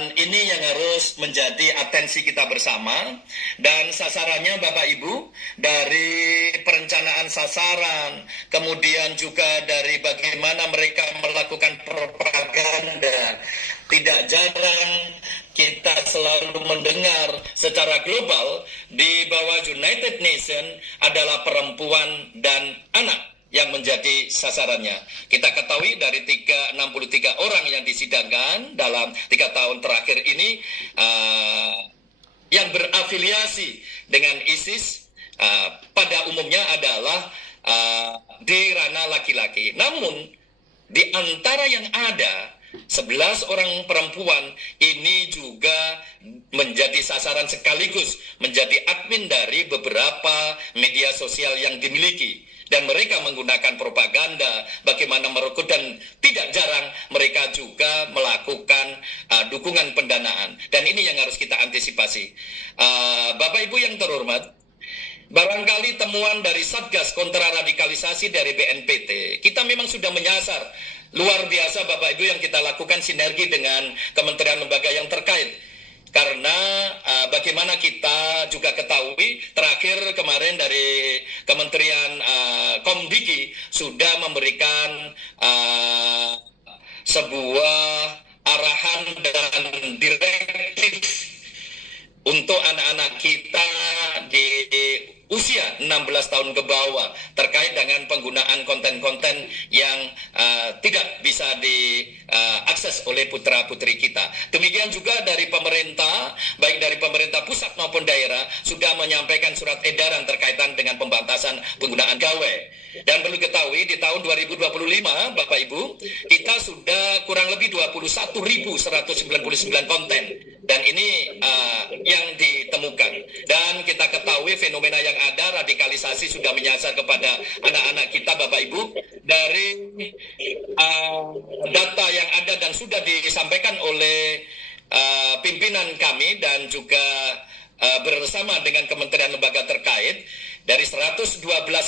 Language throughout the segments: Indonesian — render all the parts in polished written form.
Dan ini yang harus menjadi atensi kita bersama. Dan sasarannya Bapak Ibu, dari perencanaan sasaran, kemudian juga dari bagaimana mereka melakukan propaganda. Tidak jarang kita selalu mendengar secara global di bawah United Nations adalah perempuan dan anak yang menjadi sasarannya. Kita ketahui dari 63 orang yang disidangkan dalam 3 tahun terakhir ini yang berafiliasi dengan ISIS pada umumnya adalah di ranah laki-laki. Namun di antara yang ada 11 orang perempuan ini juga menjadi sasaran sekaligus menjadi admin dari beberapa media sosial yang dimiliki. Dan mereka menggunakan propaganda, bagaimana merekrut, dan tidak jarang mereka juga melakukan dukungan pendanaan. Dan ini yang harus kita antisipasi. Bapak Ibu yang terhormat, barangkali temuan dari Satgas Kontraradikalisasi dari BNPT, kita memang sudah menyasar. Luar biasa Bapak Ibu yang kita lakukan sinergi dengan kementerian lembaga yang terkait. Karena bagaimana kita juga ketahui terakhir kemarin dari Kementerian Komdiki sudah memberikan sebuah arahan dan direktif untuk anak-anak kita di usia 16 tahun ke bawah terkait dengan penggunaan konten-konten yang tidak bisa diakses oleh putra-putri kita. Demikian juga dari pemerintah, baik dari pemerintah pusat maupun daerah, sudah menyampaikan surat edaran terkaitan dengan pembatasan penggunaan gawai. Dan perlu diketahui di tahun 2025, Bapak Ibu, kita sudah kurang lebih 21.199 konten. Dan ini yang ditemukan. Dan kita ketahui fenomena yang ada, radikalisasi sudah menyasar kepada anak-anak kita, Bapak Ibu. Dari data yang ada dan sudah disampaikan oleh pimpinan kami dan juga bersama dengan kementerian lembaga terkait, dari 112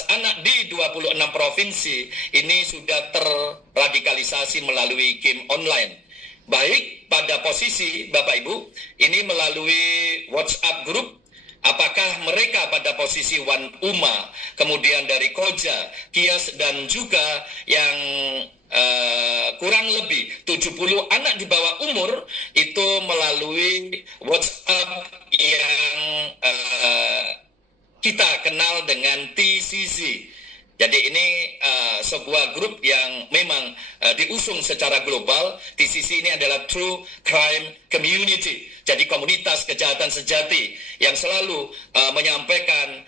anak di 26 provinsi ini sudah terradikalisasi melalui game online. Baik pada posisi Bapak Ibu, ini melalui WhatsApp group, apakah mereka pada posisi Wan Uma, kemudian dari Koja, Kias, dan juga yang kurang lebih 70 anak di bawah umur itu melalui WhatsApp yang kita kenal dengan TCC. Jadi ini sebuah grup yang memang diusung secara global. TCC ini adalah True Crime Community. Jadi komunitas kejahatan sejati yang selalu menyampaikan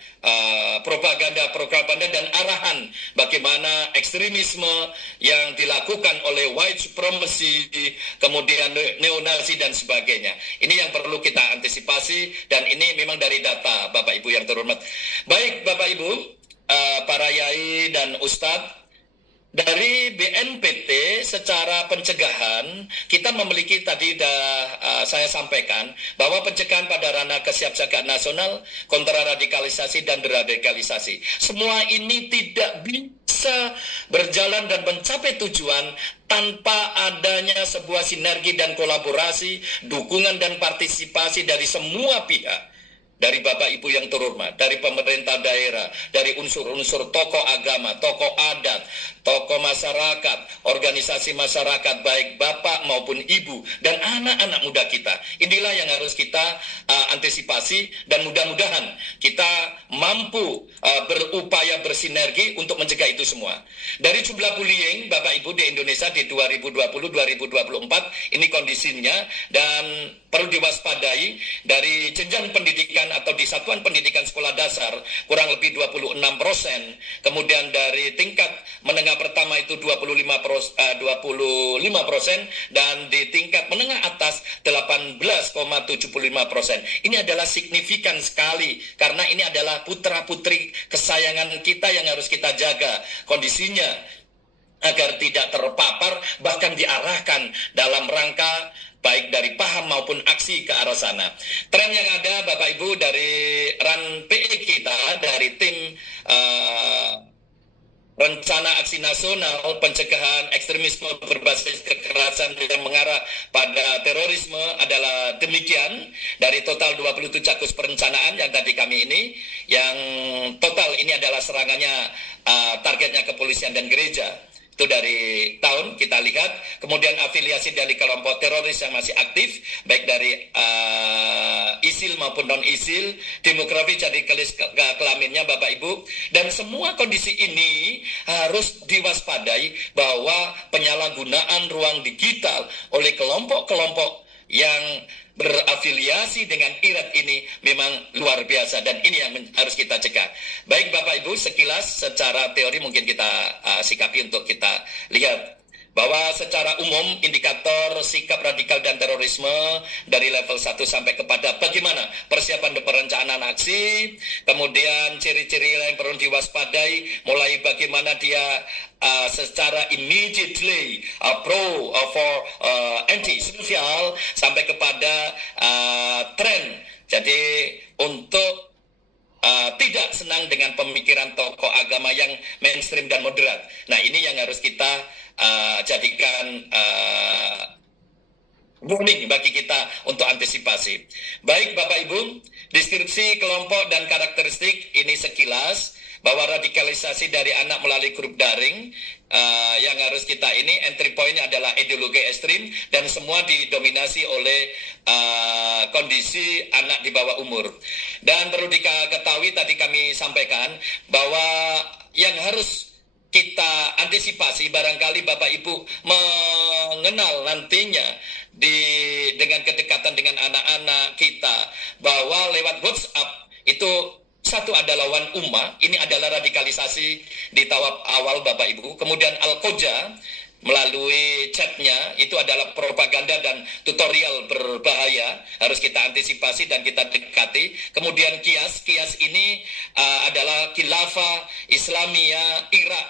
propaganda dan arahan bagaimana ekstremisme yang dilakukan oleh white supremacy, kemudian neonazi dan sebagainya. Ini yang perlu kita antisipasi dan ini memang dari data Bapak Ibu yang terhormat. Baik Bapak Ibu, para yai dan ustadz, dari BNPT secara pencegahan kita memiliki tadi saya sampaikan bahwa pencegahan pada ranah kesiapsiagaan nasional, kontraradikalisasi dan deradikalisasi. Semua ini tidak bisa berjalan dan mencapai tujuan tanpa adanya sebuah sinergi dan kolaborasi, dukungan dan partisipasi dari semua pihak. Dari Bapak Ibu yang terhormat, dari pemerintah daerah, dari unsur-unsur tokoh agama, tokoh adat, tokoh masyarakat, organisasi masyarakat, baik Bapak maupun Ibu, dan anak-anak muda kita. Inilah yang harus kita antisipasi dan mudah-mudahan kita mampu berupaya bersinergi untuk mencegah itu semua. Dari jumlah bullying Bapak Ibu di Indonesia di 2020-2024, ini kondisinya, dan perlu diwaspadai dari jenjang pendidikan atau di satuan pendidikan sekolah dasar kurang lebih 26%, kemudian dari tingkat menengah pertama itu 25%, dan di tingkat menengah atas 18,75%. Ini adalah signifikan sekali karena ini adalah putra-putri kesayangan kita yang harus kita jaga kondisinya agar tidak terpapar, bahkan diarahkan dalam rangka baik dari paham maupun aksi ke arah sana. Tren yang ada Bapak Ibu dari RAN PE kita, dari tim rencana aksi nasional pencegahan ekstremisme berbasis kekerasan yang mengarah pada terorisme adalah demikian. Dari total 27 Agus perencanaan yang tadi kami ini, yang total ini adalah serangannya targetnya kepolisian dan gereja. Itu dari tahun kita lihat, kemudian afiliasi dari kelompok teroris yang masih aktif, baik dari ISIL maupun non-ISIL, demografi jadi kelaminnya Bapak Ibu, dan semua kondisi ini harus diwaspadai bahwa penyalahgunaan ruang digital oleh kelompok-kelompok yang berafiliasi dengan IRAD ini memang luar biasa, dan ini yang harus kita cegah. Baik Bapak Ibu, sekilas secara teori mungkin kita sikapi untuk kita lihat bahwa secara umum indikator sikap radikal dan terorisme dari level 1 sampai kepada bagaimana persiapan perencanaan aksi, kemudian ciri-ciri yang perlu diwaspadai, mulai bagaimana dia secara immediately pro for anti-sosial sampai kepada tren. Jadi untuk tidak senang dengan pemikiran tokoh agama yang mainstream dan moderat. Nah, ini yang harus kita jadikan warning bagi kita untuk antisipasi. Baik Bapak Ibu, deskripsi kelompok dan karakteristik ini sekilas, bahwa radikalisasi dari anak melalui grup daring yang harus kita ini, entry point-nya adalah ideologi ekstrim dan semua didominasi oleh kondisi anak di bawah umur. Dan perlu diketahui tadi kami sampaikan bahwa yang harus kita antisipasi, barangkali Bapak Ibu mengenal nantinya dengan kedekatan dengan anak-anak kita, bahwa lewat WhatsApp itu satu adalah Wan Umma, ini adalah radikalisasi di tahap awal Bapak Ibu. Kemudian Al-Koja melalui chatnya itu adalah propaganda dan tutorial berbahaya, harus kita antisipasi dan kita dekati. Kemudian Kias ini adalah Khilafah Islamiyah Irak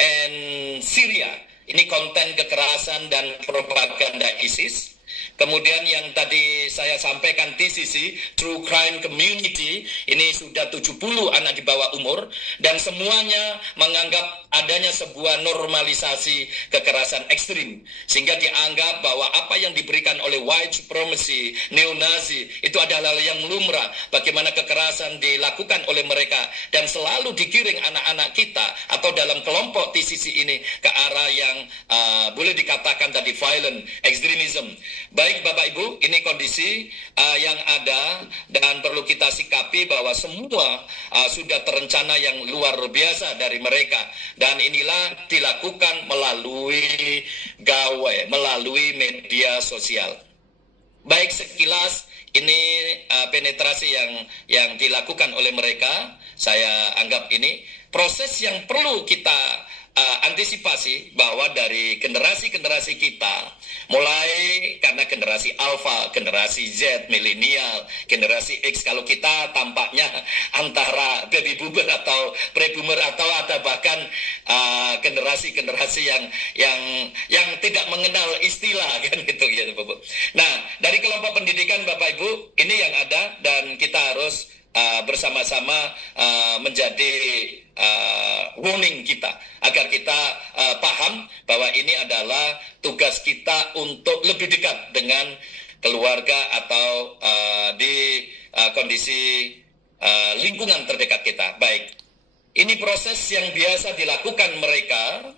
and Syria, ini konten kekerasan dan propaganda ISIS. Kemudian yang tadi saya sampaikan TCC, True Crime Community, ini sudah 70 anak di bawah umur, dan semuanya menganggap adanya sebuah normalisasi kekerasan ekstrim, sehingga dianggap bahwa apa yang diberikan oleh white supremacy, neo-Nazi, itu adalah yang lumrah, bagaimana kekerasan dilakukan oleh mereka, dan selalu digiring anak-anak kita atau dalam kelompok TCC ini ke arah yang boleh dikatakan tadi violent extremism. Baik Bapak Ibu, ini kondisi yang ada dan perlu kita sikapi bahwa semua sudah terencana yang luar biasa dari mereka, dan inilah dilakukan melalui melalui media sosial. Baik, sekilas ini penetrasi yang dilakukan oleh mereka, saya anggap ini proses yang perlu kita antisipasi, bahwa dari generasi-generasi kita, mulai karena generasi Alpha, generasi Z, milenial, generasi X, kalau kita tampaknya antara baby boomer atau pre-boomer, atau ada bahkan generasi-generasi yang tidak mengenal istilah kan gitu ya Bapak. Nah, dari kelompok pendidikan Bapak Ibu, ini yang ada, dan kita harus bersama-sama menjadi warning kita, agar kita paham bahwa ini adalah tugas kita untuk lebih dekat dengan keluarga atau di kondisi lingkungan terdekat kita. Baik, ini proses yang biasa dilakukan mereka,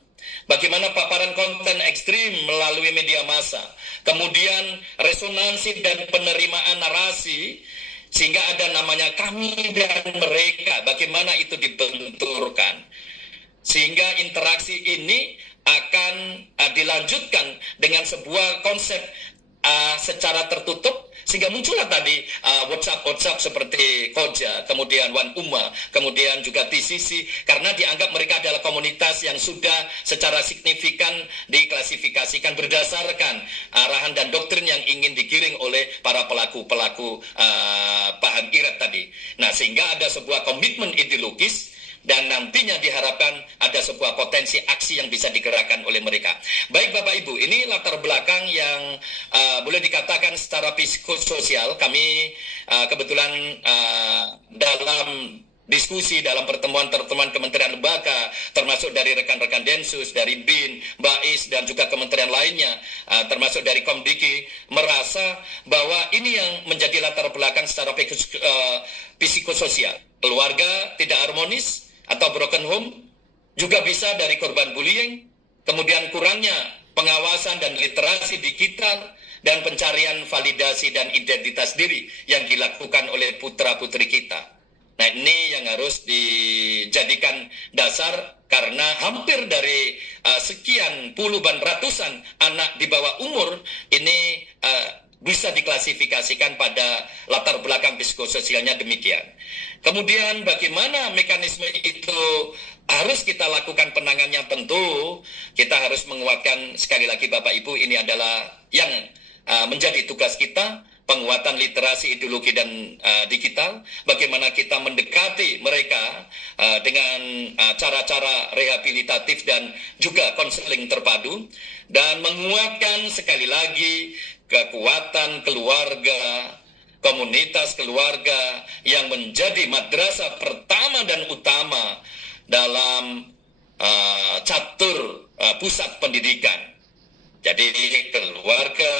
bagaimana paparan konten ekstrim melalui media massa, kemudian resonansi dan penerimaan narasi, sehingga ada namanya kami dan mereka, bagaimana itu dibenturkan, sehingga interaksi ini akan dilanjutkan dengan sebuah konsep secara tertutup, sehingga muncullah tadi WhatsApp seperti Koja, kemudian Wan Umma, kemudian juga TCC, karena dianggap mereka adalah komunitas yang sudah secara signifikan diklasifikasikan berdasarkan arahan dan doktrin yang ingin digiring oleh para pelaku-pelaku paham IRAD tadi. Nah, sehingga ada sebuah komitmen ideologis, dan nantinya diharapkan ada sebuah potensi aksi yang bisa digerakkan oleh mereka. Baik Bapak Ibu, ini latar belakang yang boleh dikatakan secara psikososial. Kami kebetulan dalam diskusi dalam pertemuan-pertemuan kementerian lembaga, termasuk dari rekan-rekan Densus, dari BIN, BAIS, dan juga kementerian lainnya, termasuk dari Komdiki, merasa bahwa ini yang menjadi latar belakang secara psikososial. Keluarga tidak harmonis atau broken home, juga bisa dari korban bullying, kemudian kurangnya pengawasan dan literasi digital, dan pencarian validasi dan identitas diri yang dilakukan oleh putra-putri kita. Nah, ini yang harus dijadikan dasar karena hampir dari sekian puluhan ratusan anak di bawah umur ini bisa diklasifikasikan pada latar belakang psikososialnya demikian. Kemudian bagaimana mekanisme itu harus kita lakukan penanganannya, tentu kita harus menguatkan sekali lagi Bapak Ibu, ini adalah yang menjadi tugas kita, penguatan literasi ideologi dan digital, bagaimana kita mendekati mereka dengan cara-cara rehabilitatif dan juga konseling terpadu, dan menguatkan sekali lagi kekuatan keluarga, komunitas keluarga yang menjadi madrasah pertama dan utama dalam catur pusat pendidikan. Jadi keluarga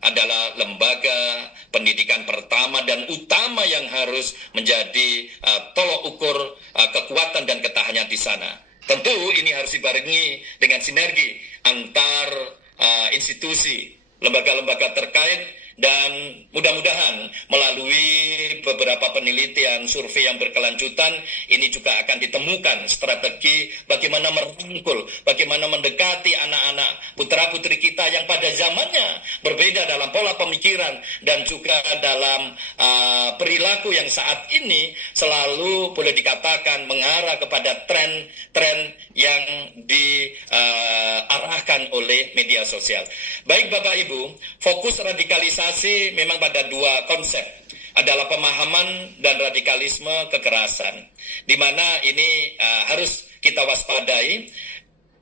adalah lembaga pendidikan pertama dan utama yang harus menjadi tolok ukur kekuatan dan ketahanan di sana. Tentu ini harus dibarengi dengan sinergi antar institusi, lembaga-lembaga terkait, dan mudah-mudahan melalui beberapa penelitian survei yang berkelanjutan ini juga akan ditemukan strategi bagaimana merangkul, bagaimana mendekati anak-anak putra-putri kita yang pada zamannya berbeda dalam pola pemikiran dan juga dalam perilaku yang saat ini selalu boleh dikatakan mengarah kepada tren-tren yang diarahkan oleh media sosial. Baik Bapak Ibu, fokus radikalisasi memang pada dua konsep, adalah pemahaman dan radikalisme kekerasan, di mana ini harus kita waspadai.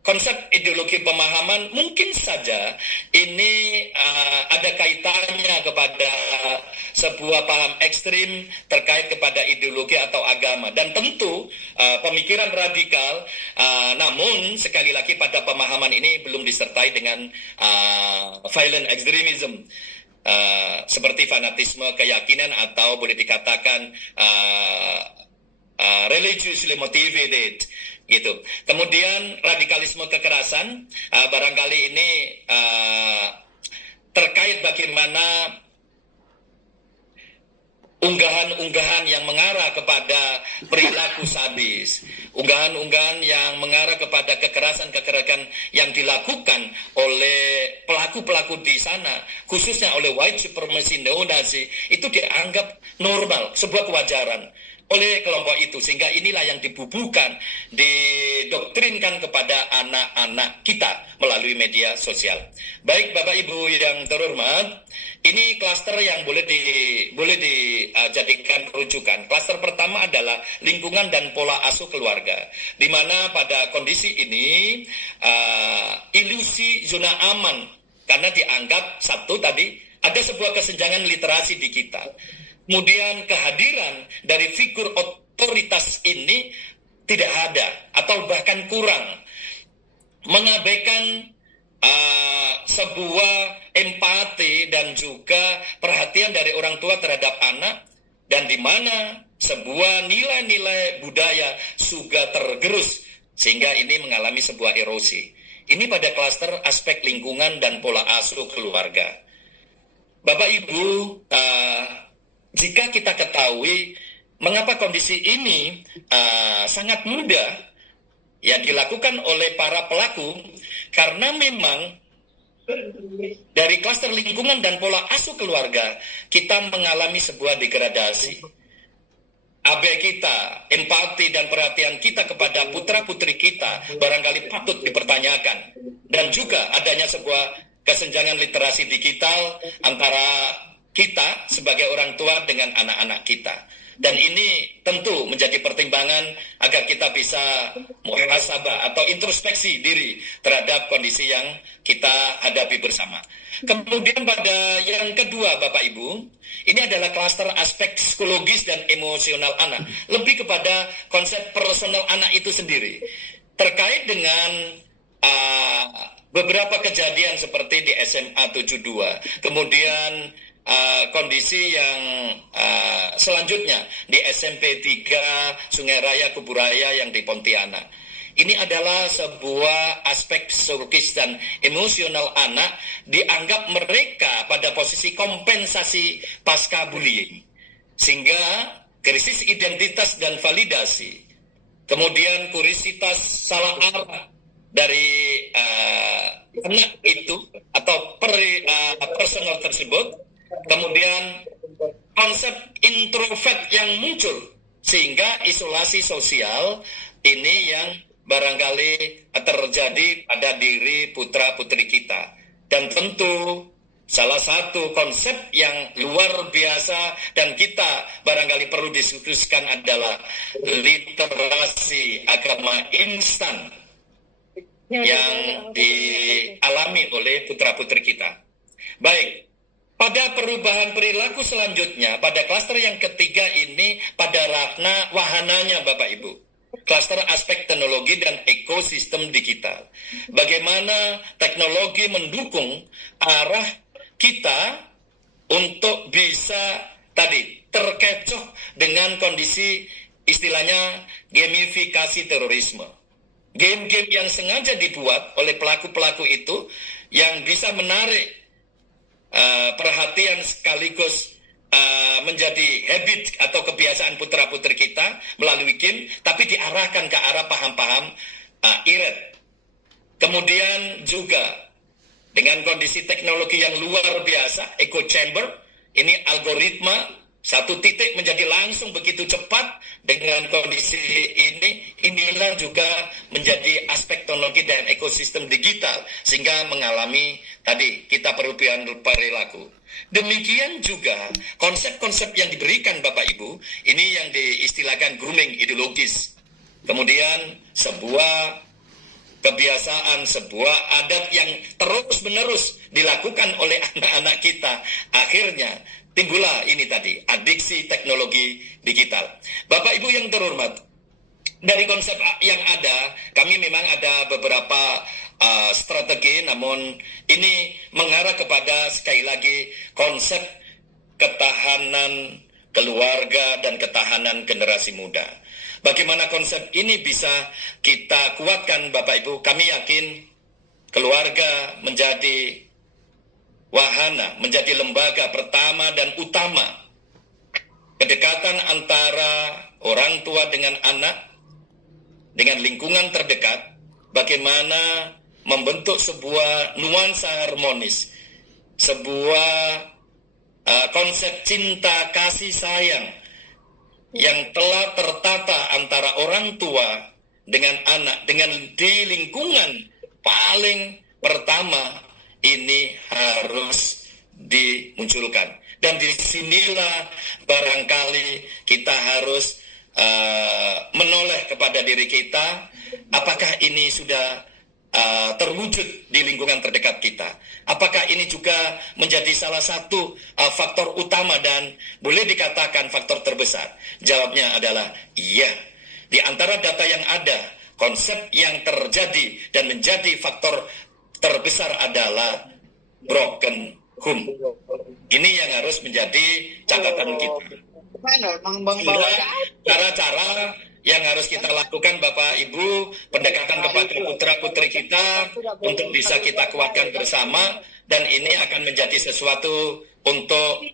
Konsep ideologi pemahaman mungkin saja ini ada kaitannya kepada sebuah paham ekstrim terkait kepada ideologi atau agama, dan tentu pemikiran radikal, namun sekali lagi pada pemahaman ini belum disertai dengan violent extremism, seperti fanatisme keyakinan atau boleh dikatakan religiously motivated gitu. Kemudian radikalisme kekerasan, barangkali ini terkait bagaimana unggahan-unggahan yang mengarah kepada perilaku sadis, unggahan-unggahan yang mengarah kepada kekerasan-kekerasan yang dilakukan oleh pelaku-pelaku di sana, khususnya oleh white supremacy neonazi, itu dianggap normal, sebuah kewajaran oleh kelompok itu, sehingga inilah yang dibubuhkan, didoktrinkan kepada anak-anak kita melalui media sosial. Baik Bapak Ibu yang terhormat, ini klaster yang boleh dijadikan rujukan. Klaster pertama adalah lingkungan dan pola asuh keluarga, di mana pada kondisi ini ilusi zona aman, karena dianggap satu tadi ada sebuah kesenjangan literasi digital. Kemudian kehadiran dari figur otoritas ini tidak ada atau bahkan kurang, mengabaikan sebuah empati dan juga perhatian dari orang tua terhadap anak, dan di mana sebuah nilai-nilai budaya juga tergerus sehingga ini mengalami sebuah erosi. Ini pada klaster aspek lingkungan dan pola asuh keluarga. Bapak Ibu, jika kita ketahui mengapa kondisi ini sangat mudah yang dilakukan oleh para pelaku, karena memang dari klaster lingkungan dan pola asuh keluarga kita mengalami sebuah degradasi. Abai kita, empati dan perhatian kita kepada putra-putri kita barangkali patut dipertanyakan, dan juga adanya sebuah kesenjangan literasi digital antara kita sebagai orang tua dengan anak-anak kita. Dan ini tentu menjadi pertimbangan agar kita bisa muhasabah atau introspeksi diri terhadap kondisi yang kita hadapi bersama. Kemudian pada yang kedua Bapak Ibu, ini adalah klaster aspek psikologis dan emosional anak. Lebih kepada konsep personal anak itu sendiri. Terkait dengan beberapa kejadian seperti di SMA 72, kemudian kondisi yang selanjutnya di SMP 3 Sungai Raya Kuburaya yang di Pontianak. Ini adalah sebuah aspek psikologis dan emosional anak, dianggap mereka pada posisi kompensasi pasca bullying. Sehingga krisis identitas dan validasi, kemudian kuriositas salah arah dari anak itu atau personal tersebut, kemudian konsep introvert yang muncul, sehingga isolasi sosial ini yang barangkali terjadi pada diri putra-putri kita. Dan tentu salah satu konsep yang luar biasa dan kita barangkali perlu diskusikan adalah literasi agama instan yang dialami oleh putra-putri kita. Baik, pada perubahan perilaku selanjutnya, pada klaster yang ketiga ini, pada wahananya Bapak Ibu. Klaster aspek teknologi dan ekosistem digital. Bagaimana teknologi mendukung arah kita untuk bisa tadi terkecoh dengan kondisi istilahnya gamifikasi terorisme. Game-game yang sengaja dibuat oleh pelaku-pelaku itu yang bisa menarik perhatian sekaligus menjadi habit atau kebiasaan putra-putri kita melalui game, tapi diarahkan ke arah paham-paham iret. Kemudian juga dengan kondisi teknologi yang luar biasa, echo chamber, ini algoritma satu titik menjadi langsung begitu cepat. Dengan kondisi inilah juga menjadi aspek teknologi dan ekosistem digital, sehingga mengalami tadi kita perubahan perilaku. Demikian juga konsep-konsep yang diberikan Bapak Ibu, ini yang diistilahkan grooming ideologis. Kemudian sebuah kebiasaan, sebuah adat yang terus-menerus dilakukan oleh anak-anak kita, akhirnya timbullah ini tadi, adiksi teknologi digital. Bapak Ibu yang terhormat, dari konsep yang ada, kami memang ada beberapa strategi, namun ini mengarah kepada sekali lagi konsep ketahanan keluarga dan ketahanan generasi muda. Bagaimana konsep ini bisa kita kuatkan Bapak Ibu? Kami yakin keluarga menjadi wahana, menjadi lembaga pertama dan utama kedekatan antara orang tua dengan anak, dengan lingkungan terdekat, bagaimana membentuk sebuah nuansa harmonis, sebuah konsep cinta kasih sayang yang telah tertata antara orang tua dengan anak, dengan di lingkungan paling pertama ini harus dimunculkan. Dan disinilah barangkali kita harus menoleh kepada diri kita, apakah ini sudah terwujud di lingkungan terdekat kita? Apakah ini juga menjadi salah satu faktor utama dan boleh dikatakan faktor terbesar? Jawabnya adalah iya. Di antara data yang ada, konsep yang terjadi dan menjadi faktor terbesar adalah broken home. Ini yang harus menjadi catatan kita. Cara-cara yang harus kita lakukan Bapak Ibu, pendekatan kepada putra-putri kita untuk bisa kita kuatkan bersama, dan ini akan menjadi sesuatu untuk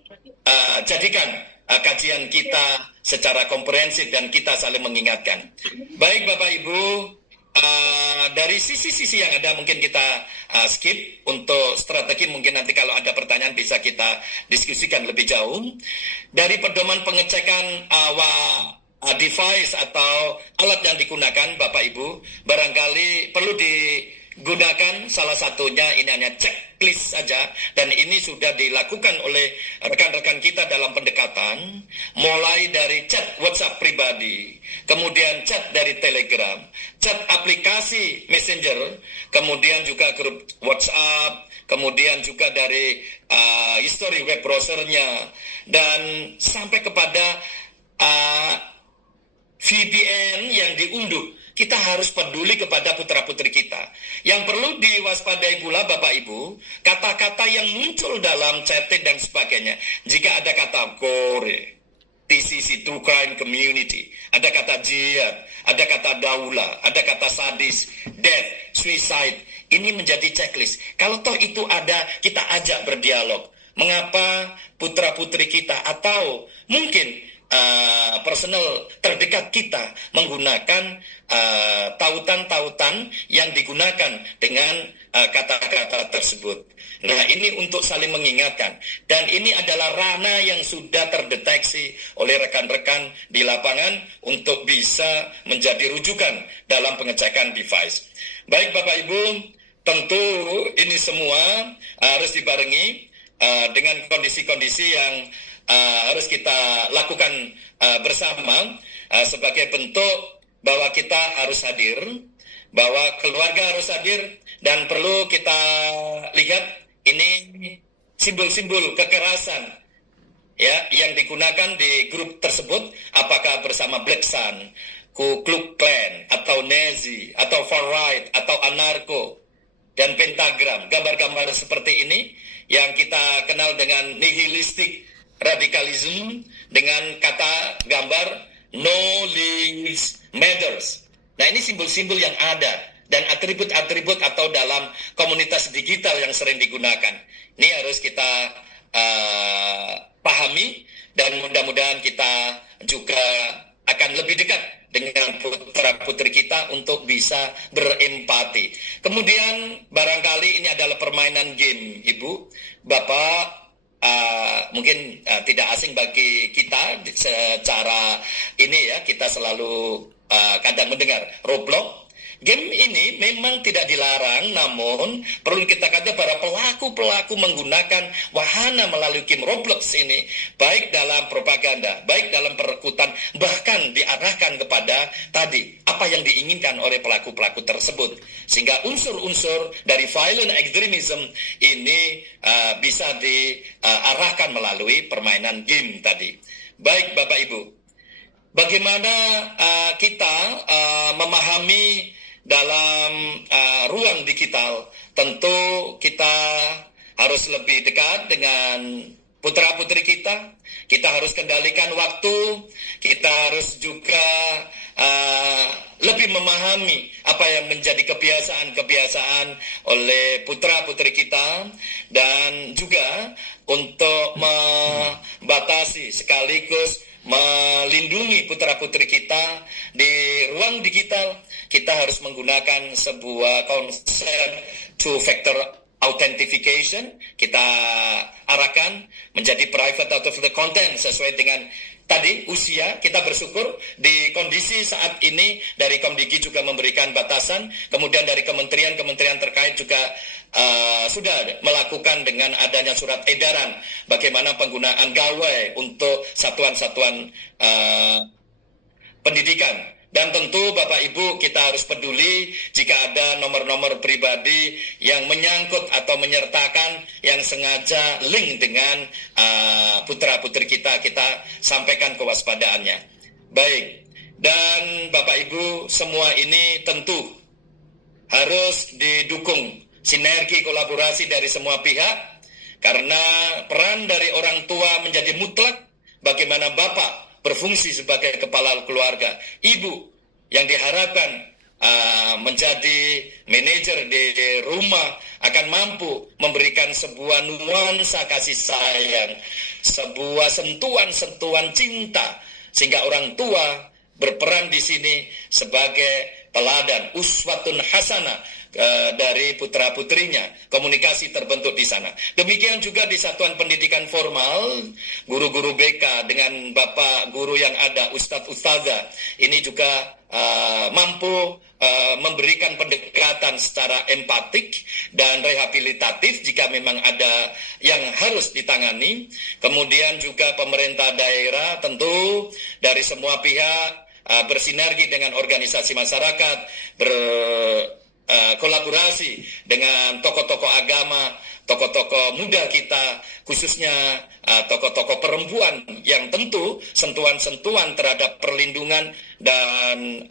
jadikan kajian kita secara komprehensif dan kita saling mengingatkan. Baik Bapak Ibu, dari sisi-sisi yang ada mungkin kita skip untuk strategi, mungkin nanti kalau ada pertanyaan bisa kita diskusikan lebih jauh. Dari pedoman pengecekan device atau alat yang digunakan Bapak Ibu, barangkali perlu gunakan salah satunya, ini hanya checklist saja, dan ini sudah dilakukan oleh rekan-rekan kita dalam pendekatan, mulai dari chat WhatsApp pribadi, kemudian chat dari Telegram, chat aplikasi Messenger, kemudian juga grup WhatsApp, kemudian juga dari history web browsernya, dan sampai kepada VPN yang diunduh. Kita harus peduli kepada putra-putri kita. Yang perlu diwaspadai pula Bapak Ibu, kata-kata yang muncul dalam chatting dan sebagainya. Jika ada kata gore, TCC, True Crime Community, ada kata jihad, ada kata daulah, ada kata sadis, death, suicide, ini menjadi checklist. Kalau toh itu ada, kita ajak berdialog. Mengapa putra-putri kita atau mungkin personal terdekat kita menggunakan tautan-tautan yang digunakan dengan kata-kata tersebut. Nah, ini untuk saling mengingatkan. Dan ini adalah ranah yang sudah terdeteksi oleh rekan-rekan di lapangan untuk bisa menjadi rujukan dalam pengecekan device. Baik Bapak Ibu, tentu ini semua harus dibarengi dengan kondisi-kondisi yang harus kita lakukan bersama sebagai bentuk bahwa kita harus hadir, bahwa keluarga harus hadir, dan perlu kita lihat ini simbol-simbol kekerasan ya yang digunakan di grup tersebut, apakah bersama Black Sun, Ku Klux Klan, atau Nazi, atau far right, atau anarko, dan pentagram. Gambar-gambar seperti ini yang kita kenal dengan nihilistik radikalisme, dengan kata gambar no lives matters. Nah, ini simbol-simbol yang ada dan atribut-atribut atau dalam komunitas digital yang sering digunakan. Ini harus kita pahami, dan mudah-mudahan kita juga akan lebih dekat dengan putra-putri kita untuk bisa berempati. Kemudian barangkali ini adalah permainan game, Ibu, Bapak. Mungkin tidak asing bagi kita secara ini ya, kita selalu kadang mendengar Roblox. Game ini memang tidak dilarang, namun perlu kita katakan para pelaku-pelaku menggunakan wahana melalui game Roblox ini, baik dalam propaganda, baik dalam perekutan, bahkan diarahkan kepada tadi apa yang diinginkan oleh pelaku-pelaku tersebut, sehingga unsur-unsur dari violent extremism ini bisa diarahkan melalui permainan game tadi. Baik Bapak Ibu, bagaimana kita memahami dalam ruang digital? Tentu kita harus lebih dekat dengan putra-putri kita. Kita harus kendalikan waktu. Kita harus juga lebih memahami apa yang menjadi kebiasaan-kebiasaan oleh putra-putri kita, dan juga untuk membatasi sekaligus melindungi putra-putri kita di ruang digital. Kita harus menggunakan sebuah konsep two-factor authentication. Kita arahkan menjadi private out of the content sesuai dengan tadi usia. Kita bersyukur di kondisi saat ini dari Komdiki juga memberikan batasan, kemudian dari kementerian-kementerian terkait juga sudah melakukan dengan adanya surat edaran bagaimana penggunaan gawai untuk satuan-satuan pendidikan. Dan tentu Bapak Ibu, kita harus peduli jika ada nomor-nomor pribadi yang menyangkut atau menyertakan yang sengaja link dengan putra-putri kita, kita sampaikan kewaspadaannya. Baik, dan Bapak Ibu, semua ini tentu harus didukung sinergi kolaborasi dari semua pihak, karena peran dari orang tua menjadi mutlak. Bagaimana Bapak berfungsi sebagai kepala keluarga, ibu yang diharapkan menjadi manajer di rumah akan mampu memberikan sebuah nuansa kasih sayang, sebuah sentuhan-sentuhan cinta, sehingga orang tua berperan di sini sebagai teladan, uswatun hasanah dari putra-putrinya. Komunikasi terbentuk di sana. Demikian juga di satuan pendidikan formal, guru-guru BK dengan bapak guru yang ada, ustadz ustadzah, ini juga mampu memberikan pendekatan secara empatik dan rehabilitatif jika memang ada yang harus ditangani. Kemudian juga pemerintah daerah tentu dari semua pihak bersinergi dengan organisasi masyarakat, berkolaborasi dengan tokoh-tokoh agama, tokoh-tokoh muda kita, khususnya tokoh-tokoh perempuan yang tentu sentuhan-sentuhan terhadap perlindungan dan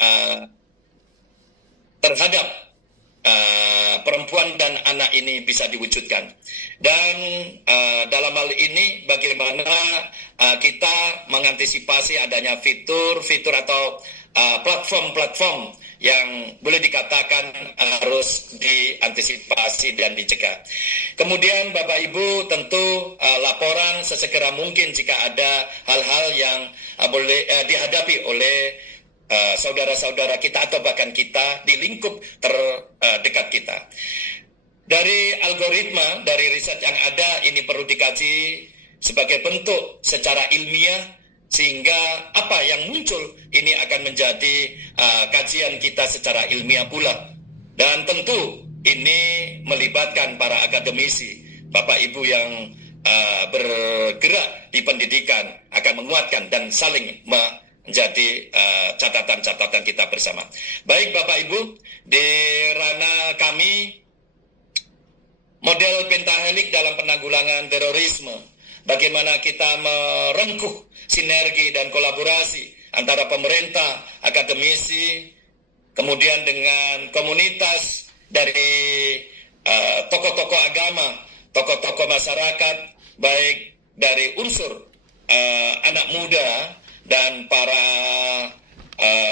terhadap perempuan dan anak ini bisa diwujudkan. Dan dalam hal ini bagaimana kita mengantisipasi adanya fitur-fitur atau platform-platform yang boleh dikatakan harus diantisipasi dan dicegah. Kemudian Bapak Ibu tentu laporan sesegera mungkin jika ada hal-hal yang boleh dihadapi oleh saudara-saudara kita atau bahkan kita di lingkup terdekat kita. Dari algoritma, dari riset yang ada, ini perlu dikaji sebagai bentuk secara ilmiah, sehingga apa yang muncul ini akan menjadi kajian kita secara ilmiah pula. Dan tentu ini melibatkan para akademisi, Bapak Ibu yang bergerak di pendidikan akan menguatkan dan saling menjadi catatan-catatan kita bersama. Baik Bapak Ibu, di ranah kami model pentahelik dalam penanggulangan terorisme, bagaimana kita merengkuh sinergi dan kolaborasi antara pemerintah, akademisi, kemudian dengan komunitas dari tokoh-tokoh agama, tokoh-tokoh masyarakat, baik dari unsur anak muda dan para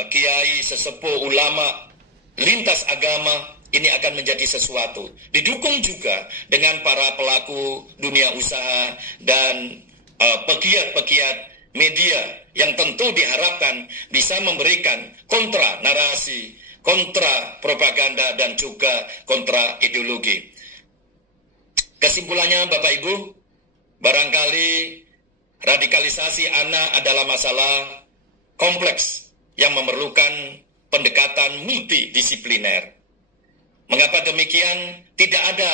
kiai, sesepuh, ulama, lintas agama. Ini akan menjadi sesuatu. Didukung juga dengan para pelaku dunia usaha dan pegiat-pegiat media yang tentu diharapkan bisa memberikan kontra narasi, kontra propaganda, dan juga kontra ideologi. Kesimpulannya Bapak Ibu, barangkali radikalisasi anak adalah masalah kompleks yang memerlukan pendekatan multidisipliner. Mengapa demikian? Tidak ada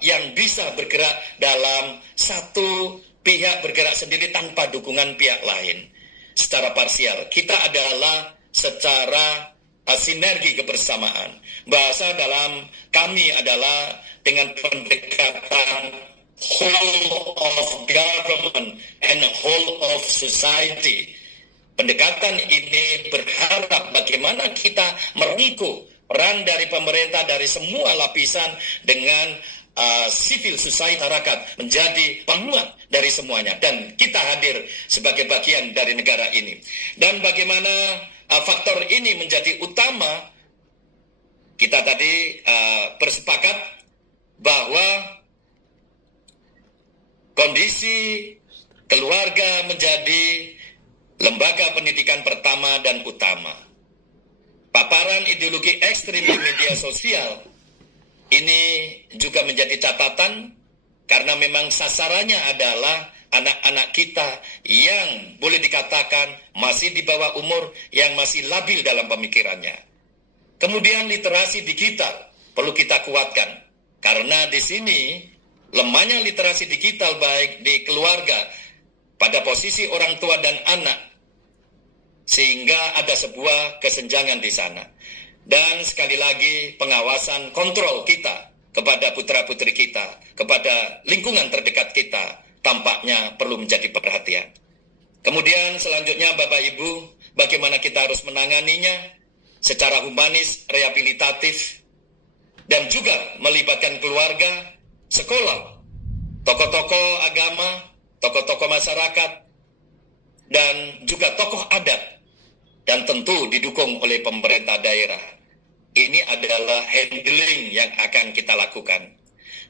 yang bisa bergerak dalam satu pihak bergerak sendiri tanpa dukungan pihak lain. Secara parsial, kita adalah secara sinergi kebersamaan. Bahasa dalam kami adalah dengan pendekatan whole of government and whole of society. Pendekatan ini berharap bagaimana kita merengkuh peran dari pemerintah, dari semua lapisan dengan civil society masyarakat menjadi penguat dari semuanya, dan kita hadir sebagai bagian dari negara ini. Dan bagaimana faktor ini menjadi utama, kita tadi bersepakat bahwa kondisi keluarga menjadi lembaga pendidikan pertama dan utama. Paparan ideologi ekstrim di media sosial ini juga menjadi catatan karena memang sasarannya adalah anak-anak kita yang boleh dikatakan masih di bawah umur, yang masih labil dalam pemikirannya. Kemudian literasi digital perlu kita kuatkan karena di sini lemahnya literasi digital baik di keluarga pada posisi orang tua dan anak, sehingga ada sebuah kesenjangan di sana. Dan sekali lagi pengawasan kontrol kita kepada putra-putri kita, kepada lingkungan terdekat kita, tampaknya perlu menjadi perhatian. Kemudian selanjutnya Bapak Ibu, bagaimana kita harus menanganinya secara humanis, rehabilitatif, dan juga melibatkan keluarga, sekolah, tokoh-tokoh agama, tokoh-tokoh masyarakat, dan juga tokoh adat, dan tentu didukung oleh pemerintah daerah. Ini adalah handling yang akan kita lakukan.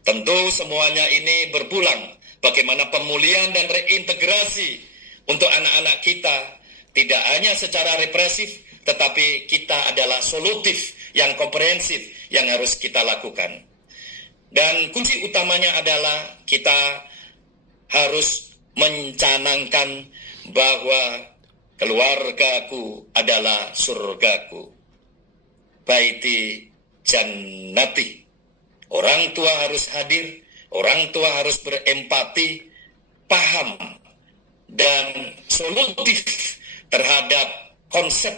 Tentu semuanya ini berpulang bagaimana pemulihan dan reintegrasi untuk anak-anak kita, tidak hanya secara represif, tetapi kita adalah solutif yang komprehensif yang harus kita lakukan. Dan kunci utamanya adalah kita harus mencanangkan bahwa keluargaku adalah surgaku. baiti jannati. Orang tua harus hadir, orang tua harus berempati, paham, dan solutif terhadap konsep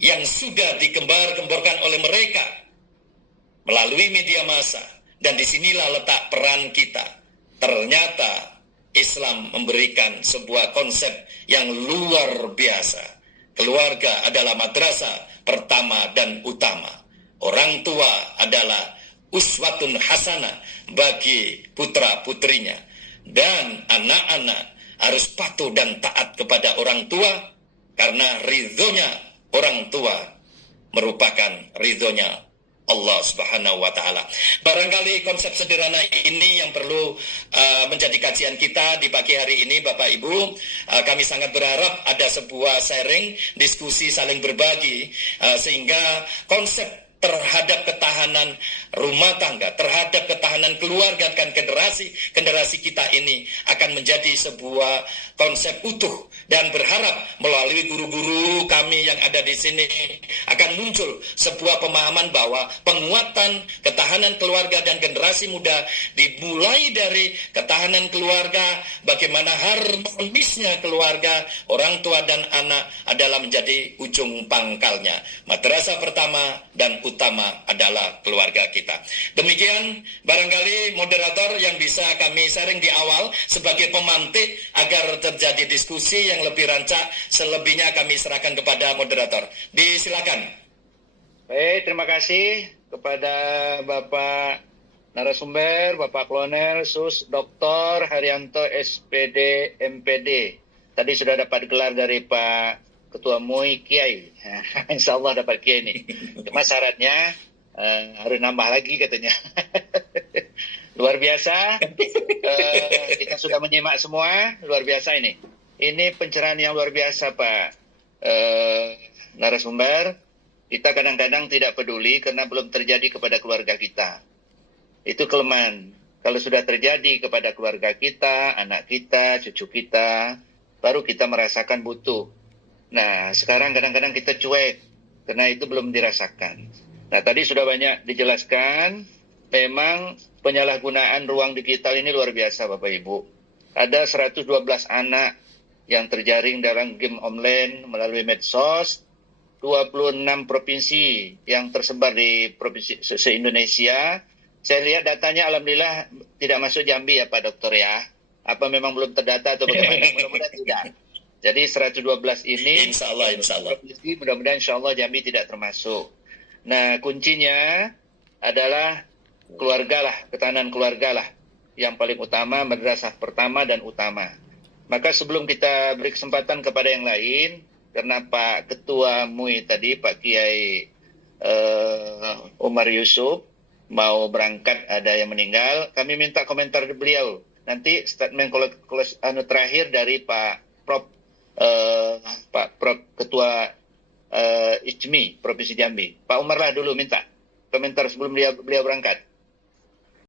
yang sudah digembar-gemborkan oleh mereka melalui media massa. Dan disinilah letak peran kita. Ternyata Islam memberikan sebuah konsep yang luar biasa. Keluarga adalah madrasah pertama dan utama. Orang tua adalah uswatun hasanah bagi putra-putrinya. Dan anak-anak harus patuh dan taat kepada orang tua, karena ridhonya orang tua merupakan ridhonya Allah Subhanahu wa Ta'ala. Barangkali konsep sederhana ini yang perlu menjadi kajian kita di pagi hari ini, Bapak Ibu. Kami sangat berharap ada sebuah sharing, diskusi, saling berbagi, sehingga konsep terhadap ketahanan rumah tangga, terhadap ketahanan keluarga dan generasi kita ini akan menjadi sebuah konsep utuh, dan berharap melalui guru-guru kami yang ada di sini akan muncul sebuah pemahaman bahwa penguatan ketahanan keluarga dan generasi muda dimulai dari ketahanan keluarga, bagaimana harmonisnya keluarga, orang tua dan anak adalah menjadi ujung pangkalnya. Madrasah pertama dan utama adalah keluarga kita. Demikian barangkali moderator yang bisa kami sharing di awal sebagai pemantik agar terjadi diskusi yang lebih rancak. Selebihnya kami serahkan kepada moderator. Disilakan. Baik, terima kasih kepada Bapak narasumber, Bapak Kolonel Sus Dr. Haryanto SPD MPD. Tadi sudah dapat gelar dari Pak Ketua MUI Kiai. Insya Allah dapat Kiai ini. Cuma syaratnya harus nambah lagi katanya. Luar biasa. Kita sudah menyimak semua. Luar biasa ini. Ini pencerahan yang luar biasa, Pak narasumber. Kita kadang-kadang tidak peduli karena belum terjadi kepada keluarga kita. Itu kelemahan. Kalau sudah terjadi kepada keluarga kita, anak kita, cucu kita, baru kita merasakan butuh. Nah, sekarang kadang-kadang kita cuek karena itu belum dirasakan. Nah, tadi sudah banyak dijelaskan. Memang penyalahgunaan ruang digital ini luar biasa, Bapak Ibu. Ada 112 anak yang terjaring dalam game online melalui medsos, 26 provinsi yang tersebar di provinsi se-Indonesia. Saya lihat datanya alhamdulillah tidak masuk Jambi ya Pak Dokter ya. Apa memang belum terdata atau bagaimana? Mudah-mudahan tidak. Jadi 112 ini Insya Allah. Mudah-mudahan insya Allah Jambi tidak termasuk. Nah, kuncinya adalah keluarga lah, ketahanan keluarga lah. Yang paling utama, madrasah pertama dan utama. Maka sebelum kita beri kesempatan kepada yang lain, karena Pak Ketua MUI tadi, Pak Kiai Umar Yusuf, mau berangkat, ada yang meninggal, kami minta komentar beliau. Nanti statement terakhir dari Pak Prof. Ketua IJMI Provinsi Jambi. Pak Umar lah dulu minta komentar sebelum beliau berangkat.